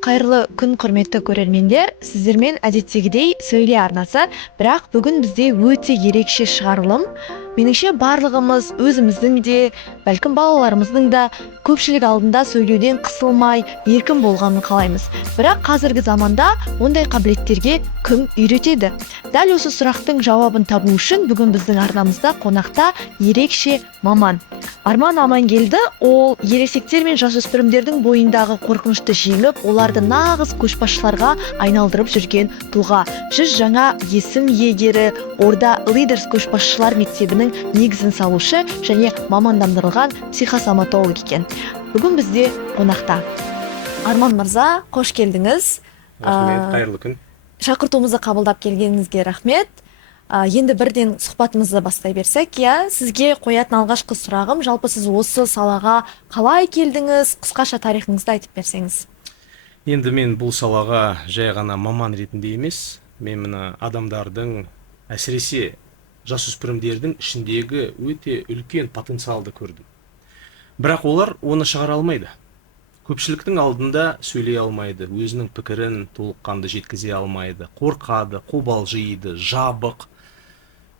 Қайырлы күн, құрметті көрермендер. Сіздермен әдеттегідей сөйле арнасы, бірақ бүгін бізде өте ерекше шығарылым. Меніңше барлығымыз өзіміздің де, бәлкім балаларымыздың да көпшілік алдында сөйлеуден қысылмай, еркін болғанын қалаймыз. Бірақ қазіргі заманда ондай қабілеттерге кім үйретеді? Дәл осы сұрақтың жауабын табу үшін бүгін біздің арнамызда қонақта ерекше маман. Арман Амангелді, ол ересектер мен жасөспірімдердің бойындағы қорқынышты жеңіп, оларды нағыз көшбасшыларға айналдырып жүрген тұлға. 100 жаңа есім иегері, Орда Лидерс көшбасшылар мектебінің негізін салушы және мамандандырылған психосоматолог екен. Бүгін бізде қонақта. Арман мырза, қош келдіңіз. Рахмет, қайырлы күн. Шақыртуымызды қабылдап келгеніңізге рахмет. Енді бірден сұхбатымызды бастай берсек, сізге қоятын алғашқы сұрағым, жалпы сіз осы салаға қалай келдіңіз, қысқаша тарихыңызды айтып берсеңіз. Енді мен бұл салаға жай ғана маман ретінде емес, мен мына адамдардың, әсіресе жасөспірімдердің ішіндегі өте үлкен потенциалды көрдім. Бірақ олар оны шығара алмайды. Көпшіліктің алдында сөйлей алмайды, өзінің пікірін толыққанды жеткізе алмайды, қорқады, қобалжиды, жабық.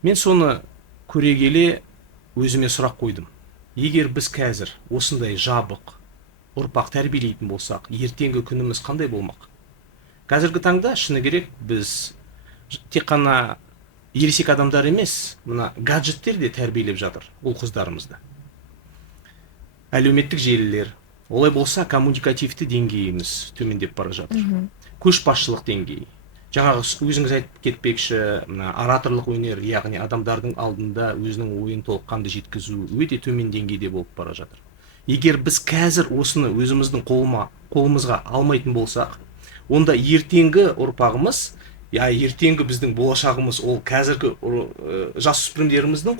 Мен соны көре келе өзіме сұрақ қойдым. Егер біз қазір осындай жабық ұрпақ тәрбиелейтін болсақ, ертеңгі күніміз қандай болмақ? Қазіргі таңда шыны керек біз тек қана ересек адамдар емес, мына гаджеттер де тәрбиелеп жатыр бұл қыздарымызды. Әлеуметтік желілер, олай болса коммуникативті деңгейіміз төмендеп бара жатыр. Көшбасшылық деңгей. Жаңағы өзіңіз айтып кетпекші, ораторлық өнер, яғни адамдардың алдында өзінің ойын толыққанды жеткізу өте төмен деңгейде болып бара жатыр. Егер біз қазір осыны өзіміздің қолымызға алмайтын болсақ, онда ертеңгі ұрпағымыз, ертеңгі біздің болашағымыз ол қазіргі жасөспірімдеріміздің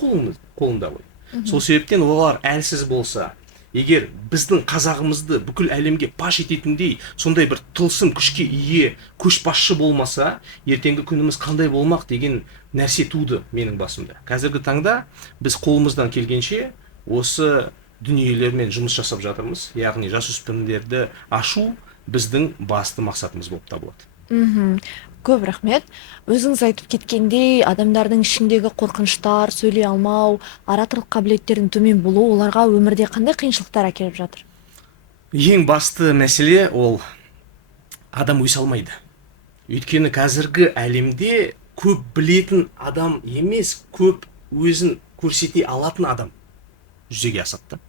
қолында ғой. Сол себептен олар әлсіз болса, егер біздің қазағымызды бүкіл әлемге паш ететіндей сондай бір тылсым күшке ие көшбасшы болмаса, ертеңгі күніміз қандай болмақ деген нәрсе туды менің басымда. Қазіргі таңда біз қолымыздан келгенше осы дүниелермен жұмыс жасап жатырмыз, яғни жасөспірімдерді ашу біздің басты мақсатымыз болып табылады. Көп рахмет. Өзіңіз айтып кеткендей, адамдардың ішіндегі қорқыныштар, сөйлей алмау, ораторлық қабілеттердің төмен болуы оларға өмірде қандай қиыншылықтар әкеліп жатыр? Ең басты мәселе ол адам өсе алмайды. Өйткені қазіргі әлемде көп білетін адам емес, көп өзін көрсете алатын адам жүзеге асады.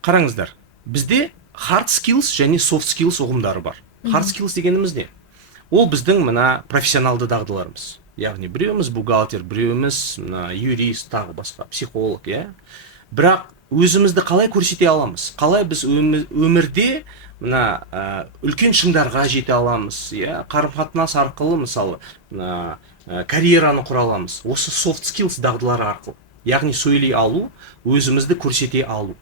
Қараңыздар, бізде hard skills және soft skills ұғымдары бар. Hard skills дегеніміз не? Ол біздің мына профессионалды дағдыларымыз. Яғни біреуіміз бухгалтер, біреуіміз юрист, тағы басқа, психолог, Бірақ өзімізді қалай көрсете аламыз? Қалай біз өмірде үлкен шыңдарға жете аламыз? Қарым-қатынас арқылы, мысалы, карьераны құра аламыз. Осы soft skills дағдылары арқылы. Яғни сөйлей алу, өзімізді көрсете алу.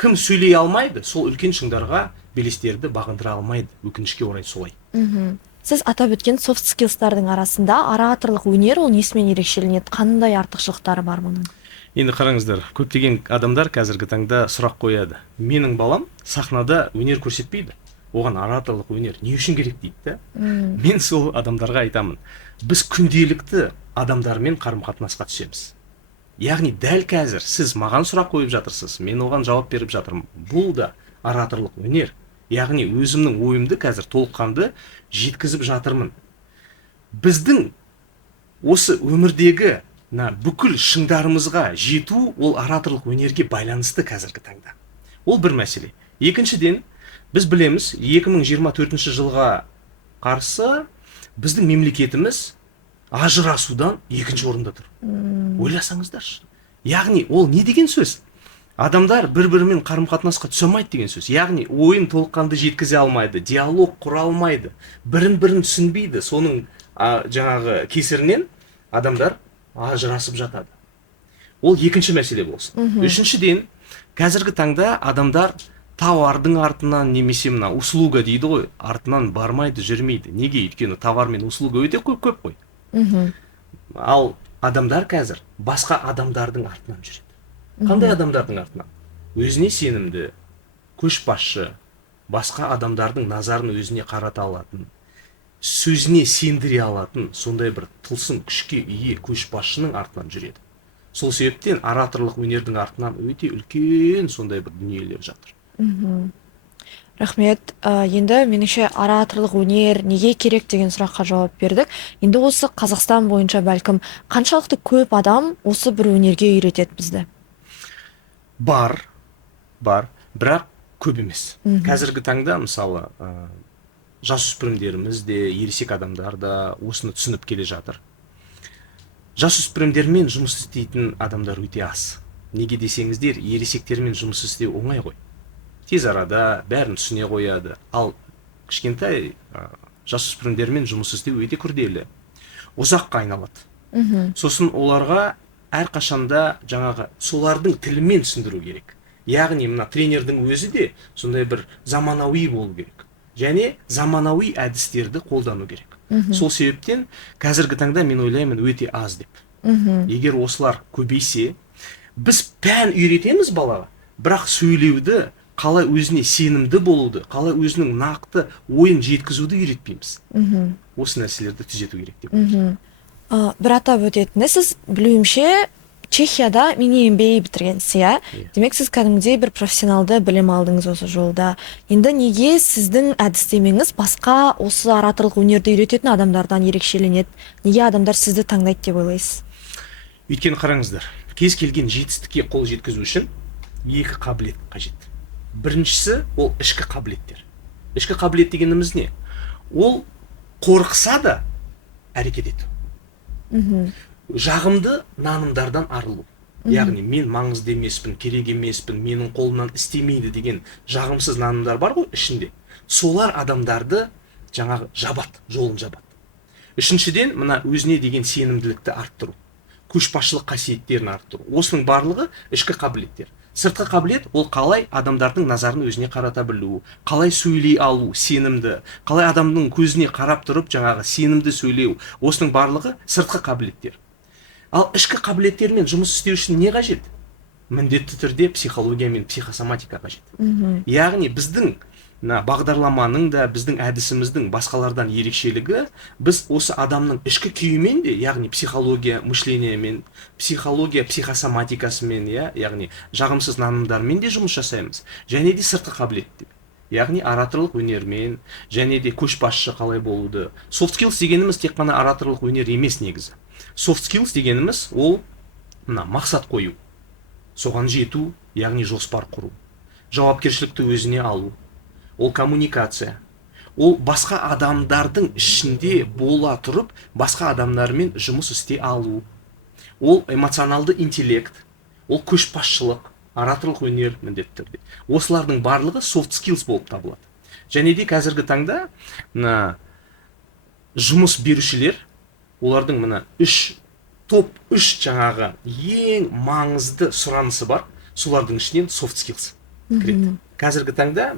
Кім сөйлей алмайды, сол үлкен шыңдарға белестерді бағындыра алмайды. Өкінішке орай солай. Сіз атап өткен soft skillстардың арасында ораторлық өнер ол несімен ерекшеленеді? Қандай артықшылықтары бар мұның? Енді қараңыздар, көптеген адамдар қазіргі таңда сұрақ қояды. Менің балам сахнада өнер көрсетпейді. Оған ораторлық өнер не үшін керек дейді? Мен сол адамдарға айтамын. Біз күнделікті адамдармен қарым-қатынасқа түсеміз. Яғни дәл қазір сіз маған сұрақ қойып жатырсыз, мен оған жауап беріп жатырмын. Бұл да ораторлық өнер. Яғни өзімнің ойымды қазір толыққанды жеткізіп жатырмын. Біздің осы өмірдегі бүкіл шыңдарымызға жету ол ораторлық өнерге байланысты қазіргі таңда. Ол бір мәселе. Екіншіден, біз білеміз, 2024 жылға қарсы біздің мемлекетіміз ажырасудан екінші орында тұр. Ойласаңыздаршы. Яғни ол не деген сөз? Адамдар бір-бірімен қарым-қатынасқа түсе алмайды деген сөз. Яғни ойын толыққанды жеткізе алмайды, диалог құра алмайды, бірін-бірін түсінбейді. Соның жаңағы кесірінен адамдар ажырасып жатады. Ол екінші мәселе болсын. Үшіншіден, қазіргі таңда адамдар тауардың артынан немесе мына услуга дейді ғой, артынан бармайды, жүрмейді. Неге? Өйткені товар мен услуга өте көп қой. Ал адамдар қазір басқа адамдардың артынан жүреді. Қандай адамдардың артынан? Өзіне сенімді, көшбасшы, басқа адамдардың назарын өзіне қарата алатын, сөзіне сендіре алатын сондай бір тылсым күшке ие көшбасшының артынан жүреді. Сол себептен ораторлық өнердің артынан өте үлкен сондай бір дүниелер жатыр. Рахмет. Енді меніңше ораторлық өнер неге керек деген сұраққа жауап бердік. Енді осы Қазақстан бойынша бәлкім қаншалықты көп адам осы бір өнерге үйретеді бізді? Бар, бірақ көп емес. Қазіргі таңда мысалы жасөспірімдеріміз де, ересек адамдар да осыны түсініп келе жатыр. Жасөспірімдермен жұмыс істейтін адамдар өте аз. Неге десеңіздер, ересектермен жұмыс істеу оңай ғой. Тез арада бәрін түсіне қояды. Ал кішкентай жасөспірімдермен жұмыс істеу өте күрделі. Ұзаққа айналады. Сосын оларға әрқашанда жаңағы солардың тілімен түсіндіру керек. Яғни мына тренердің өзі де сондай бір заманауи болу керек. Және заманауи әдістерді қолдану керек. Сол себептен қазіргі таңда мен ойлаймын өте аз деп. Егер осылар көбейсе, біз пән үйретеміз балаға, бірақ сөйлеуді, қалай өзіне сенімді болуды, қалай өзінің нақты ойын жеткізуді үйретпейміз. Осы нәрселерді түзету керек деп ойлаймын. Бір атап өтетіні, сіз білуімше Чехияда мини MBA бітіргенсіз, иә? Демек сіз кәдімгідей бір профессионалды білім алдыңыз осы жолда. Енді неге сіздің әдістемеңіз басқа осы ораторлық өнерді үйрететін адамдардан ерекшеленеді? Неге адамдар сізді таңдайды деп ойлайсыз? Өйткені қараңыздар, кез келген жетістікке қол жеткізу үшін екі қабілет қажет. Біріншісі ол ішкі қабілеттер. Ішкі қабілет дегеніміз не? Ол қорықса да әрекет ету. Жағымды нанымдардан арылу. Яғни мен маңызды емеспін, керек емеспін, менің қолымнан істемейді деген жағымсыз нанымдар бар ғой ішінде. Солар адамдарды жаңағы жабады, жолын жабады. Үшіншіден, мына өзіне деген сенімділікті арттыру, көшбасшылық қасиеттерін арттыру. Осының барлығы ішкі қабілеттер. Сыртқы қабілет ол қалай адамдардың назарын өзіне қарата білу, қалай сөйлей алу, сенімді, қалай адамның көзіне қарап тұрып жаңағы сенімді сөйлеу. Осының барлығы сыртқы қабілеттер. Ал ішкі қабілеттермен жұмыс істеу үшін не қажет? Міндетті түрде психология мен психосоматика қажет. Яғни біздің бағдарламаның да, біздің әдісіміздің басқалардан ерекшелігі, біз осы адамның ішкі күйімен де, яғни психология мышлениямен, психология психосоматикасымен, яғни жағымсыз нанымдармен де жұмыс жасаймыз. Және де сыртқы қабілетте. Яғни ораторлық өнермен, және де көшбасшы қалай болуды. Soft skills дегеніміз тек қана ораторлық өнер емес негізі. Soft skills дегеніміз ол мақсат қою, соған жету, яғни жоспар құру, жауапкершілікті өзіне алу, ол коммуникация, ол басқа адамдардың ішінде бола тұрып, басқа адамдармен жұмыс істей алу, ол эмоционалды интеллект, ол көшбасшылық, ораторлық өнер міндетті түрде. Осылардың барлығы soft skills болып табылады. Және де қазіргі таңда жұмыс берушілер, олардың топ 3 жаңағы ең маңызды сұранысы бар, солардың ішінен soft skills кіреді. Қазіргі таңда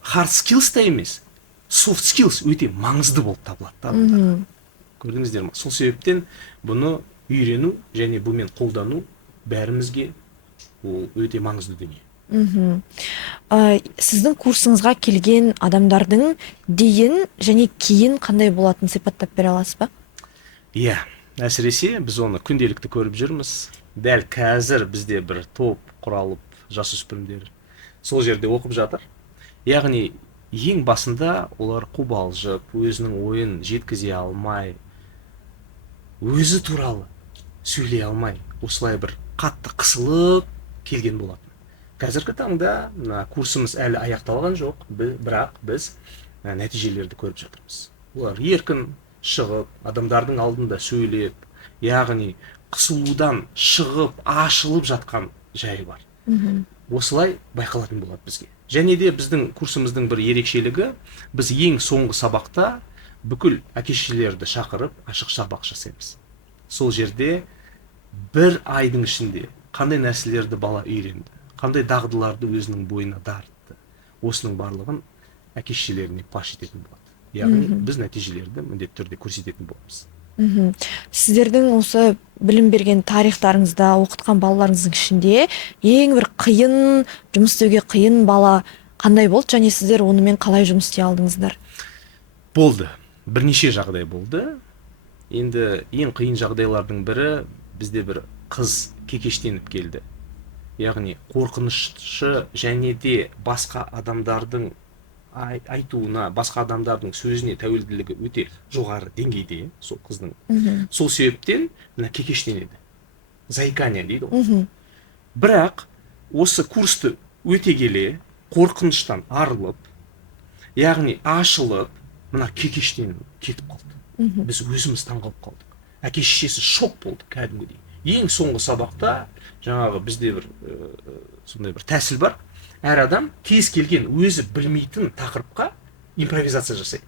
hard skills та емес, soft skills өте маңызды болып табылады. Көрдіңіздер ме? Сол себептен бұны үйрену және бұмен қолдану бәрімізге ол өте маңызды дүние. Сіздің курсыңызға келген адамдардың дейін және кейін қандай болатынын сипаттап бере аласыз ба? Иә, әсіресе біз оны күнделікті көріп жүрміз. Дәл қазір бізде бір топ құралып, жасөспірімдер сол жерде оқып жатыр. Яғни ең басында олар қобалжып, өзінің ойын жеткізе алмай, өзі туралы сөйлей алмай, осылай бір қатты қысылып келген болатын. Қазіргі таңда курсымыз әлі аяқталған жоқ, бірақ біз нәтижелерді көріп жатырмыз. Олар еркін шығып, адамдардың алдында сөйлеп, яғни қысылудан шығып, ашылып жатқан жайы бар. Осылай байқалатын болады бізге. Және де біздің курсымыздың бір ерекшелігі, біз ең соңғы сабақта бүкіл әке-шешелерді шақырып, ашық сабақ жасаймыз. Сол жерде бір айдың ішінде қандай нәрселерді бала үйренді, қандай дағдыларды өзінің бойына дарытты, осының барлығын әке-шешелеріне паш ететін болады. Яғни біз нәтижелерді міндетті түрде көрсететін боламыз. Сіздердің осы білім берген тарихтарыңызда оқытқан балаларыңыздың ішінде ең бір қиын, жұмыс істеуге қиын бала қандай болды және сіздер онымен қалай жұмыс істей алдыңыздар? Болды, бірнеше жағдай болды. Енді ең қиын жағдайлардың бірі, бізде бір қыз кекештеніп келді. Яғни қорқынышшы және де басқа адамдардың айтуына, басқа адамдардың сөзіне тәуелділігі өте жоғары деңгейде, сол қыздың. Сол себептен мына кекештенеді. Заикание дейді ғой. Бірақ осы курсты өте келе қорқыныштан арылып, яғни ашылып, мына кекештеніп кетіп қалды. Біз өзіміз таңғалып қалдық. Әке шешесі шок болды кәдімгідей. Ең соңғы сабақта жаңағы бізде бір сондай бір тәсіл бар. Әр адам кез келген өзі білмейтін тақырыпқа импровизация жасайды.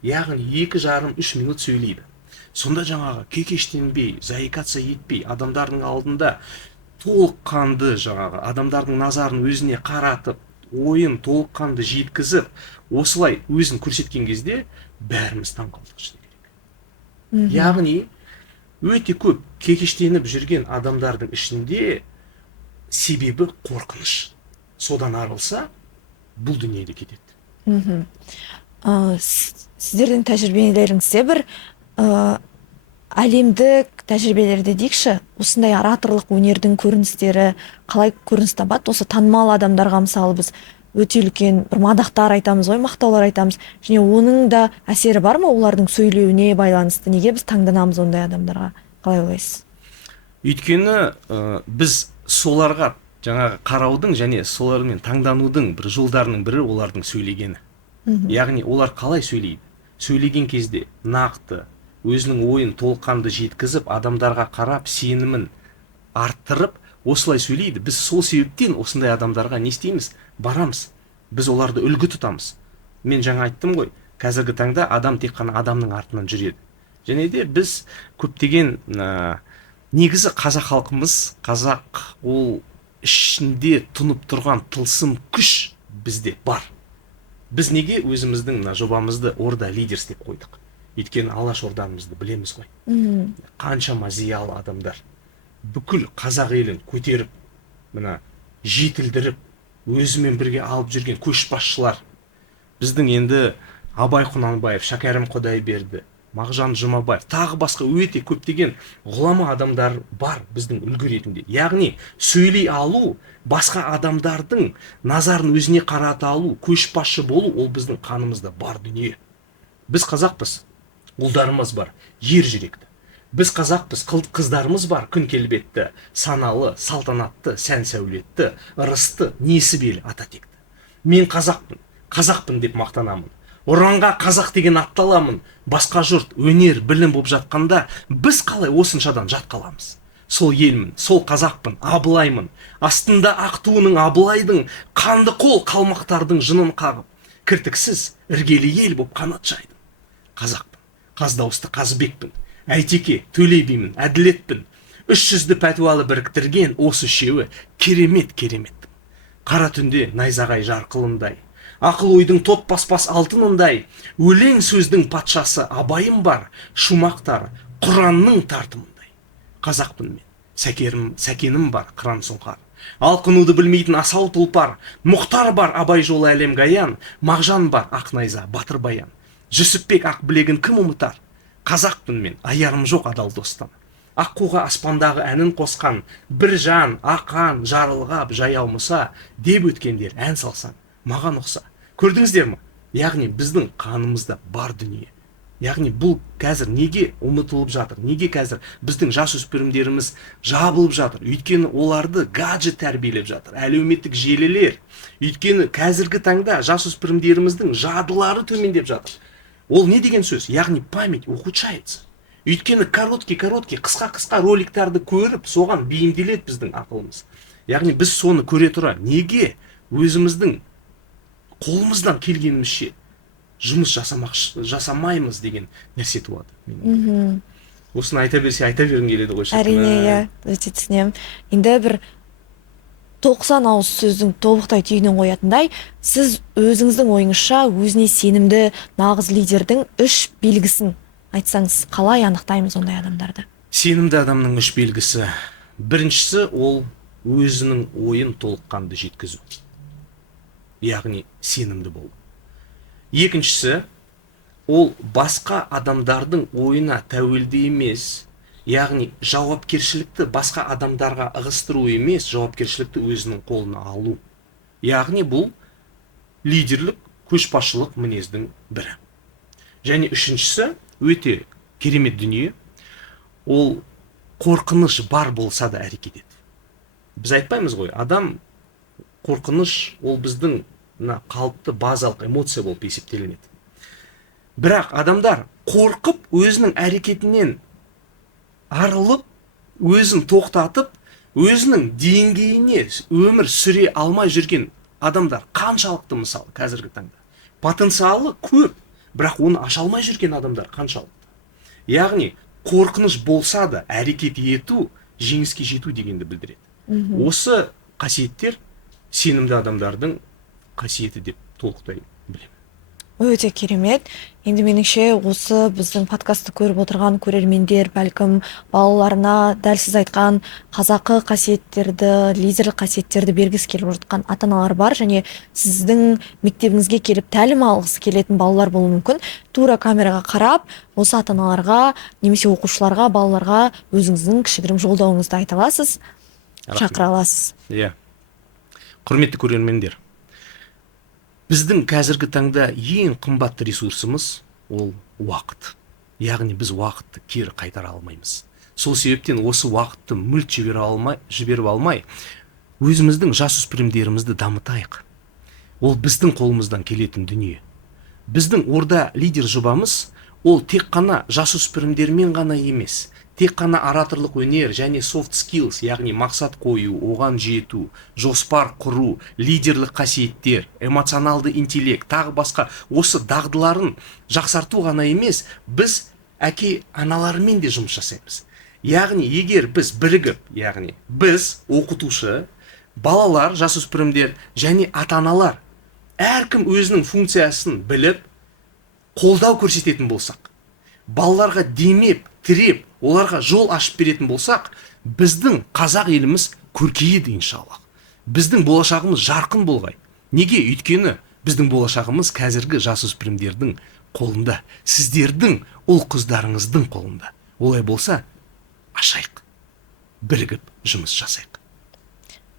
Яғни 2,5-3 минут сөйлейді. Сонда жаңағы кекештенбей, заикация етпей, адамдардың алдында толыққанды жаңағы адамдардың назарын өзіне қаратып, ойын толыққанды жеткізіп, осылай өзін көрсеткен кезде бәріміз таңқалдық шыны керек. Яғни өте көп кекештеніп жүрген адамдардың ішінде себебі қорқыныш. Содан арылса, бұл дүниеде кетеді. Сіздердің тәжірибелеріңізде бір әлемдік тәжірибелерде дейікші, осындай ораторлық өнердің көріністері қалай көрініс табады? Осы танымал адамдарға мысалы біз өте үлкен бір мадақтар айтамыз ғой, мақтаулар айтамыз, және оның да әсері бар ма олардың сөйлеуіне байланысты? Неге біз таңданамыз ондай адамдарға? Қалай ойлайсыз? Өйткені біз соларға жаңағы қараудың және солармен таңданудың бір жолдарының бірі олардың сөйлегені. Яғни олар қалай сөйлейді? Сөйлеген кезде нақты, өзінің ойын толыққанды жеткізіп, адамдарға қарап, сенімін арттырып, осылай сөйлейді. Біз сол себептен осындай адамдарға не істейміз? Барамыз. Біз оларды үлгі тұтамыз. Мен жаңа айттым ғой, қазіргі таңда адам тек қана адамның артынан жүреді. Және де біз көптеген негізі қазақ халқымыз, қазақ ол ішінде тұнып тұрған тылсым күш бізде бар. Біз неге өзіміздің жобамызды Орда Лидерс деп қойдық? Өйткені Алаш Ордамызды білеміз ғой. Қаншама зиялы адамдар бүкіл қазақ елін көтеріп, жетілдіріп, өзімен бірге алып жүрген көшбасшылар. Біздің енді Абай Құнанбаев, Шәкәрім Құдайберді, Мағжан Жұмабаев, тағы басқа өте көптеген ғұлама адамдар бар біздің үлгі ретінде. Яғни сөйлей алу, басқа адамдардың назарын өзіне қарата алу, көшбасшы болу, ол біздің қанымызда бар дүние. Біз қазақпыз, ұлдарымыз бар, ер жүректі. Біз қазақпыз, қыздарымыз бар, күн келбетті, саналы, салтанатты, сән сәулетті, ырысты, несібелі, ата текті. Мен қазақпын деп мақтанамын. Ұранға қазақ деген атталамын. Басқа жұрт өнер, білім болып жатқанда, біз қалай осыншадан жат қаламыз? Сол елмін, сол қазақпын, Абылаймын. Астында ақ туының Абылайдың, қанды қол қалмақтардың жынын қағып, кіртіксіз, іргелі ел болып қанат жайдым. Қазақпын, Қаздауысты Қазыбекпін, Әйтеке, Төле бимін, әділетпін. 300-ді пәтуалы біріктірген осы үшеуі керемет. Қара түнде найзағай жарқылындай, ақыл ойдың тот баспас алтынындай, өлең сөздің патшасы Абайым бар, шумақтар Құранның тартымындай. Қазақпын мен, сәкенім бар, қыран сұңқар. Алқынуды білмейтін асау тұлпар, Мұхтар бар, Абай жолы әлемге аян, Мағжан бар, Ақнайза, Батыр баян. Жүсіпбек ақ білегін кім ұмытар? Қазақпын мен, аярым жоқ адал достан. Аққуға аспандағы әнін қосқан, бір жан, ақан, жарылғап, жаяумыса, деп өткендер ән салсан, маған ұқса. Көрдіңіздер ме? Яғни біздің қанымызда бар дүние. Яғни бұл қазір неге ұмытылып жатыр? Неге қазір біздің жасөспірімдеріміз жабылып жатыр? Өйткені оларды гаджет тәрбиелеп жатыр, әлеуметтік желілер. Өйткені қазіргі таңда жасөспірімдеріміздің жадылары төмендеп жатыр. Ол не деген сөз? Яғни память ухудшается. Өйткені короткий, қысқа роликтарды көріп, соған бейімделеді біздің ақылымыз. Яғни біз соны көре тұра, неге өзіміздің қолымыздан келгенімізше жұмыс жасамаймыз деген нәрсе туады. Осыны айта бергім келеді ғой. Әрине, өте түсінемін. Енді бір 90 ауыз сөздің тобықтай түйінін қоятындай, сіз өзіңіздің ойыңызша өзіне сенімді нағыз лидердің 3 белгісін айтсаңыз, қалай анықтаймыз ондай адамдарды? Сенімді адамның 3 белгісі. Біріншісі, ол өзінің ойын толыққанды жеткізу. яғни сенімді болу. Екіншісі, ол басқа адамдардың ойына тәуелді емес, яғни жауапкершілікті басқа адамдарға ығыстыру емес, жауапкершілікті өзінің қолына алу. Яғни бұл лидерлік, көшбасшылық мінездің бірі. Және үшіншісі, өте керемет дүние, ол қорқыныш бар болса да әрекет етеді. Біз айтпаймыз ғой, адам қорқыныш ол біздің қалыпты базалық эмоция болып есептелінеді. Бірақ адамдар қорқып өзінің әрекетінен арылып, өзін тоқтатып, өзінің деңгейіне өмір сүре алмай жүрген адамдар қаншалықты, мысалы қазіргі таңда потенциалы көп, бірақ оны аша алмай жүрген адамдар қаншалықты. Яғни қорқыныш болса да әрекет ету жеңіске жету дегенді білдіреді. Осы қасиеттер сенімді адамдардың қасиеті деп толықтай білемін. Өте керемет. Енді меніңше осы біздің подкастты көріп отырған көрермендер бәлкім балаларына дәл сіз айтқан қазақы қасиеттерді, лидерлік қасиеттерді бергісі келіп жатқан ата-аналар бар, және сіздің мектебіңізге келіп тәлім алғысы келетін балалар болуы мүмкін. Тура камераға қарап, осы ата-аналарға немесе оқушыларға, балаларға өзіңіздің кішігірім жолдауыңызды айта аласыз, шақыра аласыз. Иә. Құрметті көрермендер, біздің қазіргі таңда ең қымбатты ресурсымыз ол уақыт. Яғни біз уақытты кері қайтара алмаймыз. Сол себептен осы уақытты мүлт жіберіп алмай, өзіміздің жасөспірімдерімізді дамытайық. Ол біздің қолымыздан келетін дүние. Біздің орда лидер жобамыз ол тек қана жасөспірімдермен ғана емес, тек қана ораторлық өнер және soft skills, яғни мақсат қою, оған жету, жоспар құру, лидерлік қасиеттер, эмоционалды интеллект, тағы басқа осы дағдыларын жақсарту ғана емес, біз әке аналармен де жұмыс жасаймыз. Яғни егер біз бірігіп, яғни біз оқытушы, балалар, жасөспірімдер және ата-аналар әркім өзінің функциясын біліп, қолдау көрсететін болсақ, балаларға демеп, тіреп, оларға жол ашып беретін болсақ, біздің қазақ еліміз көркейеді иншаллах. Біздің болашағымыз жарқын болғай. Неге? Өйткені біздің болашағымыз қазіргі жасөспірімдердің қолында, сіздердің ұл қыздарыңыздың қолында. Олай болса, ашайық, бірігіп жұмыс жасайық.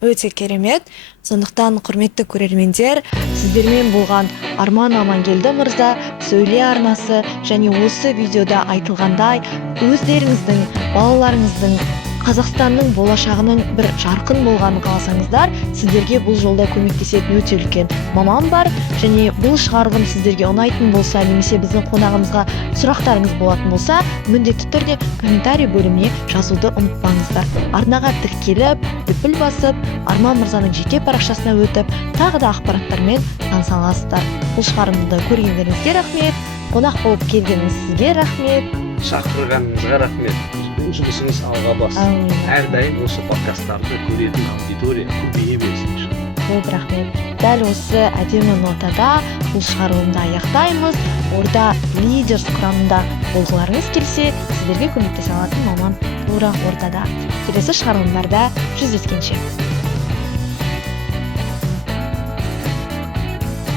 Өте керемет. Сондықтан құрметті көрермендер, сіздермен болған Арман Амангелді мырза, Сөйле арнасы және осы видеода айтылғандай өздеріңіздің, балаларыңыздың, Қазақстанның болашағының бір жарқын болғанын қаласаңыздар, сіздерге бұл жолда көмектесетін өте үлкен маман бар, және бұл шығарылым сіздерге ұнайтын болса, немесе біздің қонағымызға сұрақтарыңыз болатын болса, міндетті түрде комментарий бөліміне жазуды ұмытпаңыздар. Арнаға тіркеліп, дүпіл басып, Арман мырзаның жеке парақшасына өтіп, тағы да ақпараттармен таныса аласыздар. Бұл шығарылымды көргендеріңізге рахмет, қонақ болып келгеніңіз сізге рахмет. Шақырғаныңызға рахмет. Жұмысыңыз алға бассын. Әрдайым осы подкасттарды көретін аудитория көбейе берсін. Көп рахмет. Дәл осы әдемі нотада бұл шығарылымды аяқтаймыз. Орда лидерс құрамында болғыларыңыз келсе, сіздерге көмектесе алатын маман тура ортада. Келесі шығарылымдарда жүздескенше.